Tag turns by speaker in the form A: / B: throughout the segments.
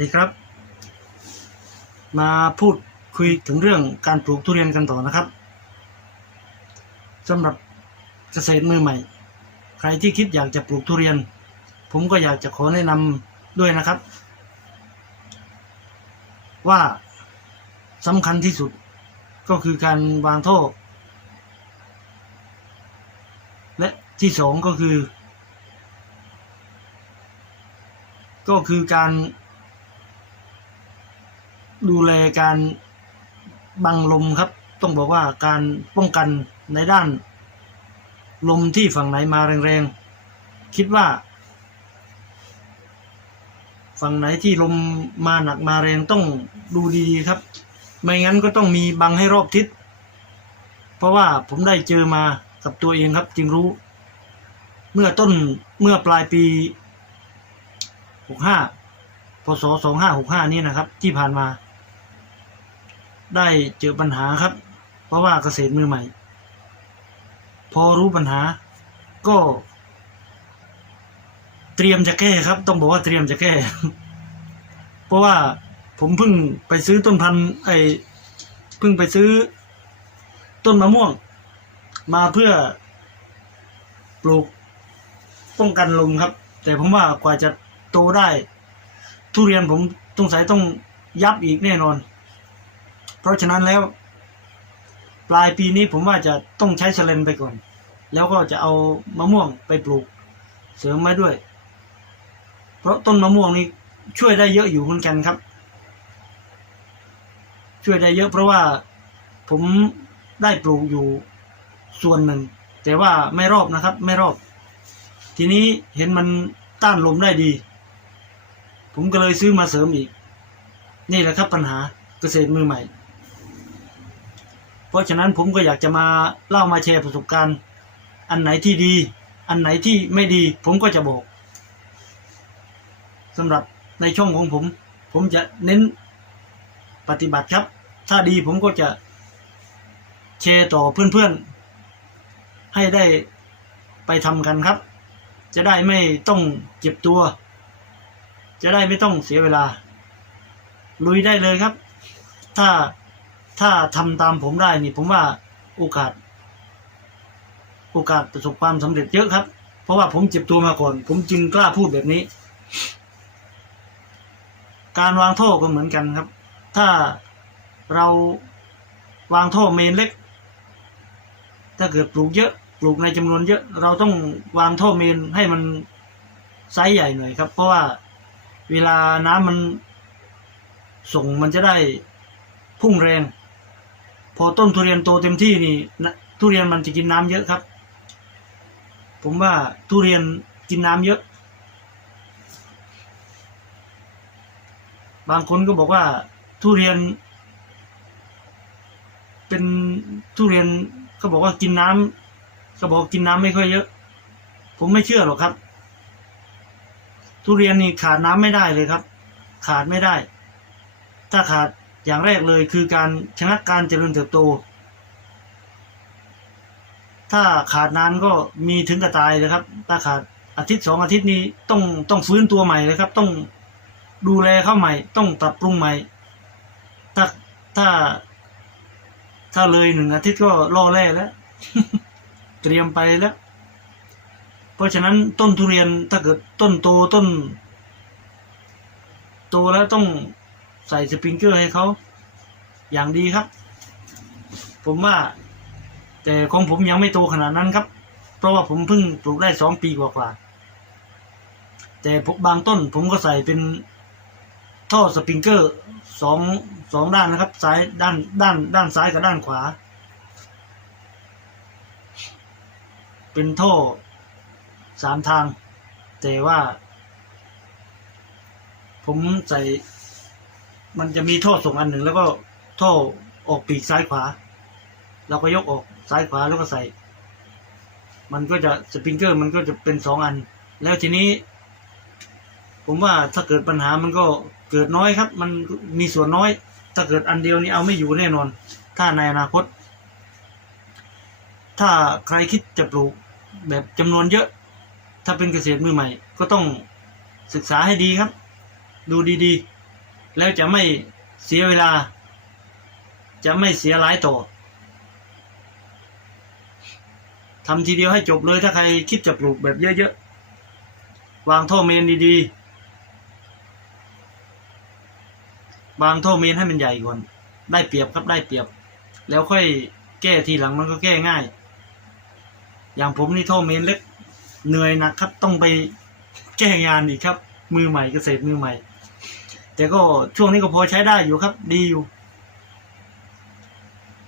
A: ดีครับ มาพูดคุยถึงเรื่องการปลูกทุเรียนกันต่อนะครับสำหรับเกษตรมือใหม่ ใครที่คิดอยากจะปลูกทุเรียน ผมก็อยากจะขอแนะนำด้วยนะครับ ว่าสำคัญที่สุดก็คือการวางท่อและที่สองก็คือ ก็คือการ ดูแลการบังลมครับ ต้องบอกว่าการป้องกันในด้าน ลมที่ฝั่งไหนมาแรงๆ คิดว่า ฝั่งไหนที่ลมมาหนักมาแรงต้องดูดีๆครับ ไม่งั้นก็ต้องมีบังให้รอบทิศ เพราะว่าผมได้เจอมากับตัวเองครับจึงรู้ เมื่อต้นเมื่อปลายปีหกห้าพศสองห้าหกห้านี่นะครับ ที่ผ่านมา ได้เจอปัญหาครับ เพราะว่าเกษตรมือใหม่ พอรู้ปัญหาก็ เตรียมจะแก้ครับ ต้องบอกว่าเตรียมจะแก้ เพราะว่าผมเพิ่งไปซื้อต้นพันธุ์ไอเพิ่งไปซื้อต้นมะม่วง มาเพื่อปลูกป้องกันลมครับ แต่ผมว่ากว่าจะโตได้ ทุเรียนผมสงสัยต้องยับอีกแน่นอน เพราะฉะนั้นแล้ว ปลายปีนี้ผมว่าจะต้องใช้สเลนไปก่อน แล้วก็จะเอามะม่วงไปปลูก เสริมไว้ด้วย เพราะต้นมะม่วงนี้ช่วยได้เยอะอยู่เหมือนกันครับ ช่วยได้เยอะเพราะว่าผมได้ปลูกอยู่ส่วนหนึ่ง แต่ว่าไม่รอบนะครับ ไม่รอบ ทีนี้เห็นมันต้านลมได้ดี ผมก็เลยซื้อมาเสริมอีก นี่แหละครับปัญหาเกษตรมือใหม่ เพราะฉะนั้นผมก็อยากจะมาเล่ามาแชร์ประสบการณ์ อันไหนที่ดี อันไหนที่ไม่ดี ผมก็จะบอกสำหรับในช่องของผม ผมจะเน้นปฏิบัติครับ ถ้าดีผมก็จะแชร์ต่อเพื่อนๆ ให้ได้ไปทำกันครับ จะได้ไม่ต้องเจ็บตัว จะได้ไม่ต้องเสียเวลา ลุยได้เลยครับ ถ้า ถ้าทำตามผมได้นี่ผมว่าโอกาส โอกาสประสบความสำเร็จเยอะครับ เพราะว่าผมเจ็บตัวมาก่อน ผมจึงกล้าพูดแบบนี้ การวางท่อก็เหมือนกันครับ ถ้าเราวางท่อเมนเล็ก ถ้าเกิดปลูกเยอะปลูกในจำนวนเยอะ เราต้องวางท่อเมนให้มันไซส์ใหญ่หน่อยครับ เพราะว่าเวลาน้ำมันส่งมันจะได้พุ่งแรง พอต้นทุเรียนโตเต็มที่นี่นะทุเรียนมันจะกินน้ำเยอะครับ ผมว่าทุเรียนกินน้ำเยอะ บางคนก็บอกว่าทุเรียน เป็นทุเรียนเขาบอกว่ากินน้ำเขาบอกกินน้ำไม่ค่อยเยอะ ผมไม่เชื่อหรอกครับ ทุเรียนนี่ขาดน้ำไม่ได้เลยครับ ขาดไม่ได้ ถ้าขาด อย่างแรกเลยคือการชะงักการเจริญเติบโต ถ้าขาดนานก็มีถึงกระตายเลยครับ ถ้าขาดอาทิตย์สองอาทิตย์นี้ต้องต้องฟื้นตัวใหม่เลยครับ ต้องดูแลเข้าใหม่ ต้องปรับปรุงใหม่ ถ้าถ้า ถ้าเลยหนึ่งอาทิตย์ก็ล่อแร่แล้ว เตรียมไปแล้ว เพราะฉะนั้นต้นทุเรียนถ้าเกิดต้นโตต้น โตแล้วต้อง ใส่สปริงเกอร์ให้เขาอย่างดีครับ ผมว่า แต่ของผมยังไม่โตขนาดนั้นครับ เพราะว่าผมเพิ่งปลูกได้สองปีกว่าๆแต่ผมบางต้นผมก็ใส่เป็นท่อสปริงเกอร์สองสองด้านนะครับ ซ้ายด้านด้าน ด้านซ้ายกับด้านขวา เป็นท่อสามทาง แต่ว่า ผมใส่ มันจะมีท่อส่งอันหนึ่งแล้วก็ท่อออกปีกซ้ายขวา เราก็ยกออกซ้ายขวาแล้วก็ใส่ มันก็จะสปริงเกอร์มันก็จะเป็นสองอัน แล้วทีนี้ ผมว่าถ้าเกิดปัญหามันก็เกิดน้อยครับ มันมีส่วนน้อย ถ้าเกิดอันเดียวนี้เอาไม่อยู่แน่นอน ถ้าในอนาคต ถ้าใครคิดจะปลูกแบบจำนวนเยอะ ถ้าเป็นเกษตรมือใหม่ ก็ต้องศึกษาให้ดีครับ ดูดี แล้วจะไม่เสียเวลา จะไม่เสียหลายต่อทำทีเดียวให้จบเลยถ้าใครคิดจะปลูกแบบเยอะๆ วางท่อเมนดีๆ วางท่อเมนให้มันใหญ่ก่อน ได้เปรียบครับได้เปรียบ แล้วค่อยแก้ทีหลังมันก็แก้ง่าย อย่างผมนี่ท่อเมนเล็กเหนื่อยหนักครับ ต้องไปแก้งานอีกครับ มือใหม่เกษตรมือใหม่ แต่ก็ช่วงนี้ก็พอใช้ได้อยู่ครับ ดีอยู่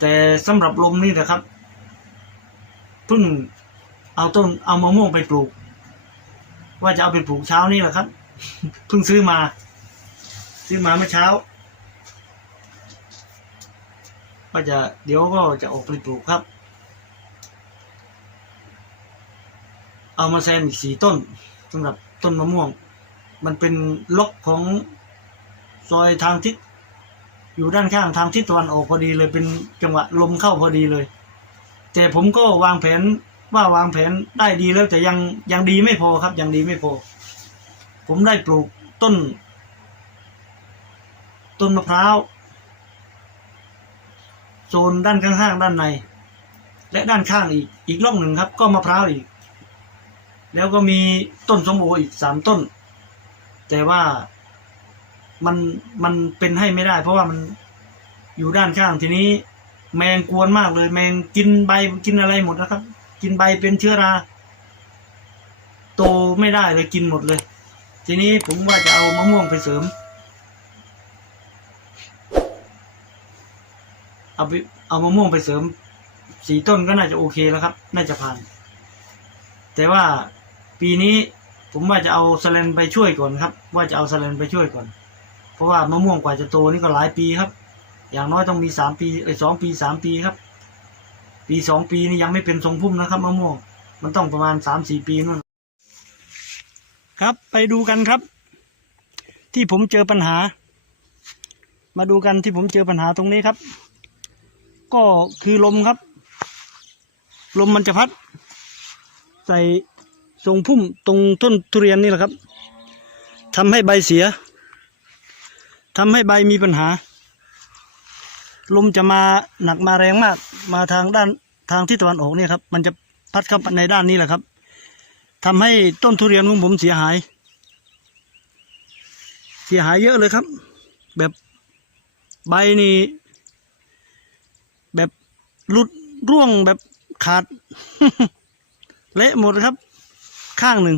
A: แต่สำหรับลมนี่นะครับเพิ่งเอาต้นเอามะม่วงไปปลูก ว่าจะเอาไปปลูกเช้านี่แหละครับเพิ่งซื้อมา ซื้อมาเมื่อเช้าว่าจะเดี๋ยวก็จะออกไปปลูกครับ เอามาแซมอีกสี่ต้นสำหรับต้นมะม่วง มันเป็นล็อกของ ซอยทางทิศอยู่ด้านข้างทางทิศตะวันออกพอดีเลยเป็นจังหวะลมเข้าพอดีเลย แต่ผมก็วางแผนว่าวางแผนได้ดีแล้วแต่ยังยังดีไม่พอครับ ยังดีไม่พอ ผมได้ปลูกต้น ต้นมะพร้าวโซนด้านข้างๆด้านใน และด้านข้างอีกอีกร่องหนึ่งครับ ก็มะพร้าวอีก แล้วก็มีต้นสมโออีกสามต้น แต่ว่า มันมันเป็นให้ไม่ได้ เพราะว่ามันอยู่ด้านข้างทีนี้ แมงกวนมากเลย แมงกินใบกินอะไรหมดนะครับ กินใบเป็นเชื้อรา โตไม่ได้เลยกินหมดเลย ทีนี้ผมว่าจะเอามะม่วงไปเสริมเอาไปเอามะม่วงไปเสริมสีต้นก็น่าจะโอเคแล้วครับ น่าจะผ่าน แต่ว่าปีนี้ผมว่าจะเอาสแลนไปช่วยก่อนครับ ว่าจะเอาสแลนไปช่วยก่อน เพราะว่ามะม่วงกว่าจะโตนี่ก็หลายปีครับ อย่างน้อยต้องมีสามปีเอ้ยสองปีสามปีครับ ปีสองปีนี่ยังไม่เป็นทรงพุ่มนะครับมะม่วงมันต้องประมาณสามสี่ปีนู่นครับไปดูกันครับ ที่ผมเจอปัญหา มาดูกันที่ผมเจอปัญหาตรงนี้ครับ ก็คือลมครับ ลมมันจะพัด ใส่ทรงพุ่มตรงต้นทุเรียนนี่แหละครับทำให้ใบเสีย ทำให้ใบมีปัญหา ลมจะมาหนักมาแรงมาก มาทางด้านทางทิศตะวันออกเนี่ยครับ มันจะพัดเข้าในด้านนี้แหละครับทำให้ต้นทุเรียนของผมเสียหาย เสียหายเยอะเลยครับ แบบใบนี่แบบหลุดร่วงแบบขาด เละหมดครับ ข้างหนึ่ง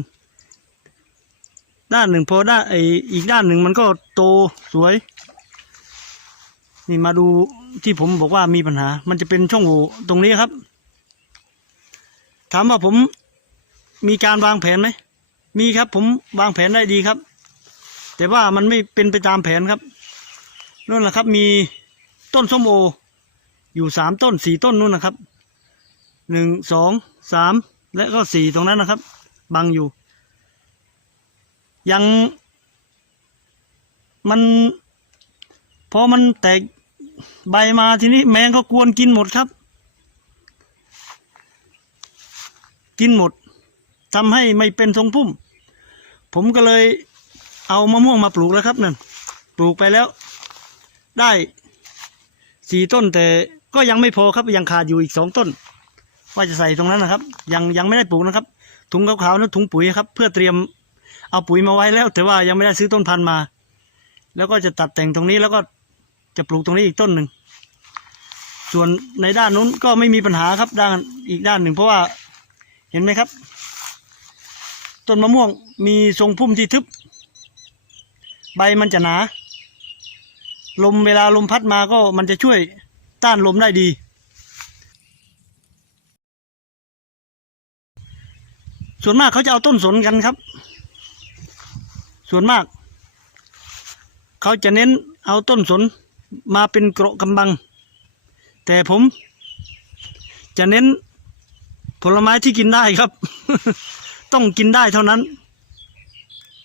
A: ด้านหนึ่งพอได้ไออีกด้านหนึ่งมันก็โตสวย นี่มาดูที่ผมบอกว่ามีปัญหา มันจะเป็นช่องโหว่ตรงนี้ครับ ถามว่าผมมีการวางแผนไหม มีครับ ผมวางแผนได้ดีครับ แต่ว่ามันไม่เป็นไปตามแผนครับนั่นแหละครับ มีต้นส้มโอ อยู่สามต้นสี่ต้นนู่นนะครับหนึ่งสองสามและก็สี่ตรงนั้นนะครับ บังอยู่ ยังมันพอมันแตกใบมาทีนี้แมงก็กวนกินหมดครับ กินหมดทำให้ไม่เป็นทรงพุ่ม ผมก็เลยเอามะม่วงมาปลูกแล้วครับนั่นปลูกไปแล้ว ได้สี่ต้นแต่ก็ยังไม่พอครับยังขาดอยู่อีกสองต้น ว่าจะใส่ตรงนั้นนะครับ ยังยังไม่ได้ปลูกนะครับ ถุงขาวๆนั้นถุงปุ๋ยครับ เพื่อเตรียม เอาปุ๋ยมาไว้แล้ว แต่ว่ายังไม่ได้ซื้อต้นพันธุ์มา แล้วก็จะตัดแต่งตรงนี้แล้วก็จะปลูกตรงนี้อีกต้นหนึ่งส่วนในด้านนู้นก็ไม่มีปัญหาครับด้านอีกด้านหนึ่ง เพราะว่าเห็นไหมครับ ต้นมะม่วงมีทรงพุ่มที่ทึบ ใบมันจะหนา ลมเวลาลมพัดมาก็มันจะช่วยต้านลมได้ดี ส่วนมากเขาจะเอาต้นสนกันครับ ส่วนมาก เขาจะเน้นเอาต้นสนมาเป็นเกราะกำบัง แต่ผมจะเน้นผลไม้ที่กินได้ครับ ต้องกินได้เท่านั้น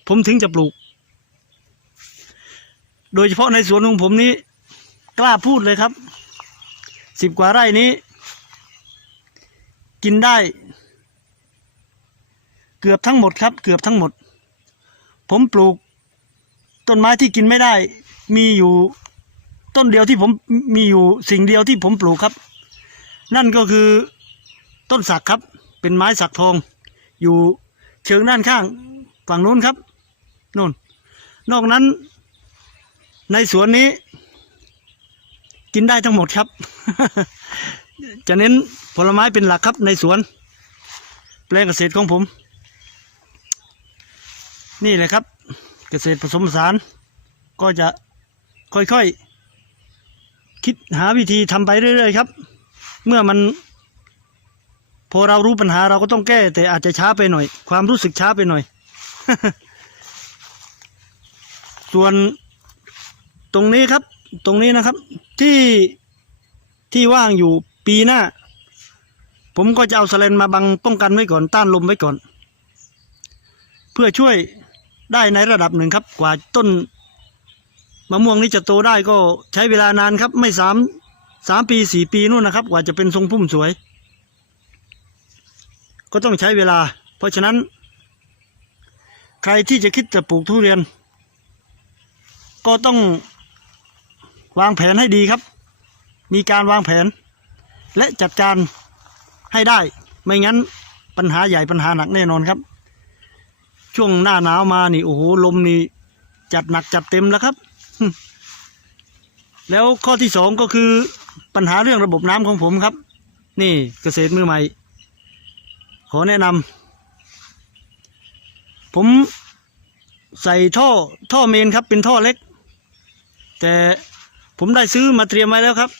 A: ผมถึงจะปลูก โดยเฉพาะในสวนของผมนี้ กล้าพูดเลยครับ สิบกว่าไร่นี้ กินได้ เกือบทั้งหมดครับ เกือบทั้งหมด ผมปลูก ต้นไม้ที่กินไม่ได้ มีอยู่ ต้นเดียวที่ผมมีอยู่สิ่งเดียวที่ผมปลูกครับ นั่นก็คือต้นสักครับ เป็นไม้สักทอง อยู่เชิงด้านข้างฝั่งนู้นครับนู่น นอกนั้น ในสวนนี้ กินได้ทั้งหมดครับ จะเน้นผลไม้เป็นหลักครับในสวน แปลงเกษตรของผม นี่แหละครับ เกษตรผสมผสาน ก็จะค่อยๆคิดหาวิธีทำไปเรื่อยๆครับ เมื่อมัน พอเรารู้ปัญหาเราก็ต้องแก้ แต่อาจจะช้าไปหน่อย ความรู้สึกช้าไปหน่อย ส่วนตรงนี้ครับ ตรงนี้นะครับ ที่ที่ว่างอยู่ปีหน้า ผมก็จะเอาสแลนมาบังป้องกันไว้ก่อนต้านลมไว้ก่อน เพื่อช่วย ได้ในระดับหนึ่งครับ กว่าต้นมะม่วงนี้จะโตได้ก็ใช้เวลานานครับ ไม่สามสามปีสี่ปีนู่นนะครับ กว่าจะเป็นทรงพุ่มสวย ก็ต้องใช้เวลา เพราะฉะนั้น ใครที่จะคิดจะปลูกทุเรียน ก็ต้องวางแผนให้ดีครับ มีการวางแผน และจัดการให้ได้ ไม่งั้นปัญหาใหญ่ปัญหาหนักแน่นอนครับ ช่วงหน้าหนาวมานี่โอ้โหลมนี่จัดหนักจัดเต็มแล้วครับ แล้วข้อที่สองก็คือปัญหาเรื่องระบบน้ำของผมครับ นี่เกษตรมือใหม่ ขอแนะนำผมใส่ท่อท่อเมนครับเป็นท่อเล็ก แต่ผมได้ซื้อมาเตรียมไว้แล้วครับ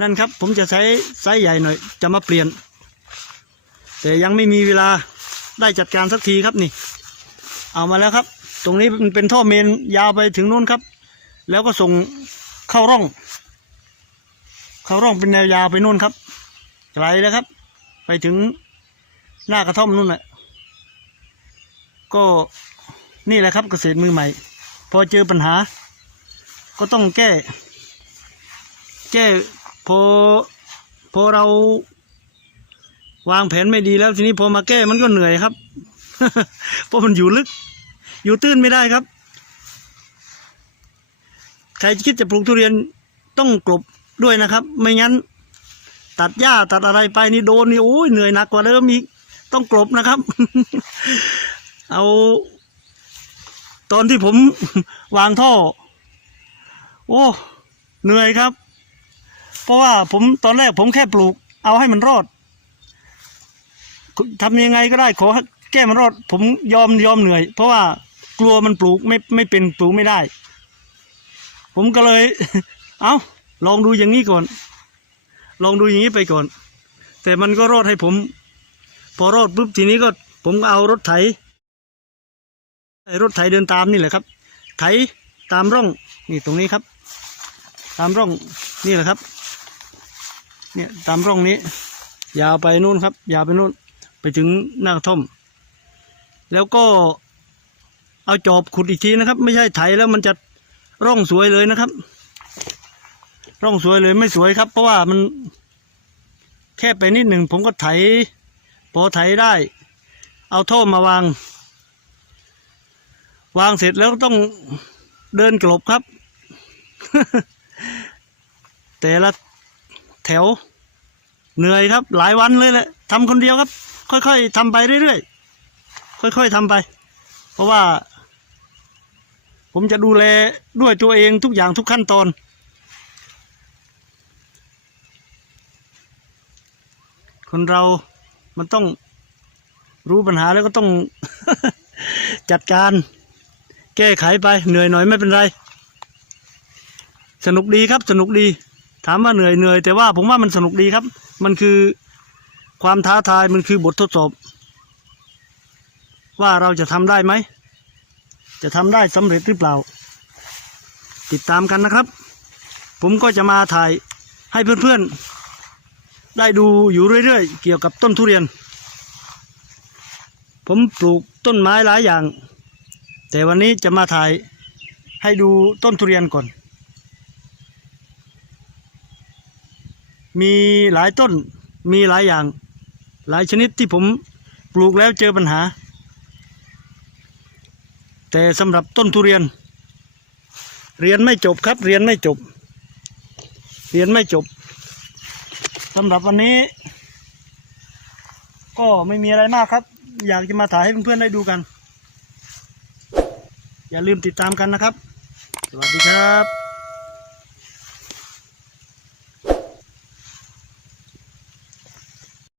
A: นั่นครับผมจะใช้ไซส์ใหญ่หน่อย จะมาเปลี่ยน แต่ยังไม่มีเวลา ได้จัดการสักทีครับนี่ เอามาแล้วครับ ตรงนี้มันเป็นท่อเมนยาวไปถึงนู้นครับ แล้วก็ส่งเข้าร่อง เข้าร่องเป็นแนวยาวไปนู่นครับไกลแล้วครับ ไปถึงหน้ากระท่อมนู่นแหละก็นี่แหละครับเกษตรมือใหม่ พอเจอปัญหา ก็ต้องแก้ แก้พอพอเรา วางแผนไม่ดีแล้วทีนี้พอมาแก้มันก็เหนื่อยครับ เพราะมันอยู่ลึก อยู่ตื้นไม่ได้ครับ ใครคิดจะปลูกทุเรียนต้องกลบด้วยนะครับ ไม่งั้น ตัดหญ้าตัดอะไรไปนี่โดนนี่โอ้ยเหนื่อยหนักกว่าเดิมอีกต้องกลบนะครับ เอา ตอนที่ผมวางท่อ โอ้เหนื่อยครับ เพราะว่าผมตอนแรกผมแค่ปลูก เอาให้มันรอด ทำยังไงก็ได้ขอให้แก้มันรอด ผมยอมยอมเหนื่อย เพราะว่ากลัวมันปลูกไม่ไม่เป็นปลูกไม่ได้ ผมก็เลย เอาลองดูอย่างนี้ก่อน ลองดูอย่างนี้ไปก่อน แต่มันก็รอดให้ผม พอรอดปุ๊บทีนี้ก็ ผมก็เอารถไถรถไถเดินตามนี่แหละครับ ไถตามร่องนี่ตรงนี้ครับ ตามร่องนี่แหละครับ เนี่ยตามร่องนี้ ยาวไปนู่นครับ ยาวไปนู่น ไปถึงหน้ากระท่อม แล้วก็เอาจอบขุดอีกทีนะครับ ไม่ใช่ไถแล้วมันจะร่องสวยเลยนะครับ ร่องสวยเลยไม่สวยครับ เพราะว่ามันแค่ไปนิดหนึ่งผมก็ไถพอไถได้ เอาท่อมาวาง วางเสร็จแล้วต้องเดินกลบครับ แต่ละแถวเหนื่อยครับ หลายวันเลยแหละทำคนเดียวครับ ค่อยๆทำไปเรื่อยๆค่อยๆทำไป เพราะว่า ผมจะดูแลด้วยตัวเองทุกอย่างทุกขั้นตอน คนเรามันต้องรู้ปัญหาแล้วก็ต้องจัดการ แก้ไขไป เหนื่อยหน่อยไม่เป็นไร สนุกดีครับ สนุกดี ถามว่าเหนื่อยเหนื่อยแต่ว่าผมว่ามันสนุกดีครับ มันคือ ความท้าทายมันคือบททดสอบ ว่าเราจะทำได้ไหม จะทำได้สำเร็จหรือเปล่า ติดตามกันนะครับ ผมก็จะมาถ่ายให้เพื่อนๆ ได้ดูอยู่เรื่อยๆ เกี่ยวกับต้นทุเรียน ผมปลูกต้นไม้หลายอย่าง แต่วันนี้จะมาถ่ายให้ดูต้นทุเรียนก่อน มีหลายต้นมีหลายอย่าง หลายชนิดที่ผมปลูกแล้วเจอปัญหา แต่สำหรับต้นทุเรียน เรียนไม่จบครับ เรียนไม่จบ เรียนไม่จบสำหรับวันนี้ ก็ไม่มีอะไรมากครับ อยากจะมาถ่ายให้เพื่อนๆได้ดูกัน อย่าลืมติดตามกันนะครับ สวัสดีครับ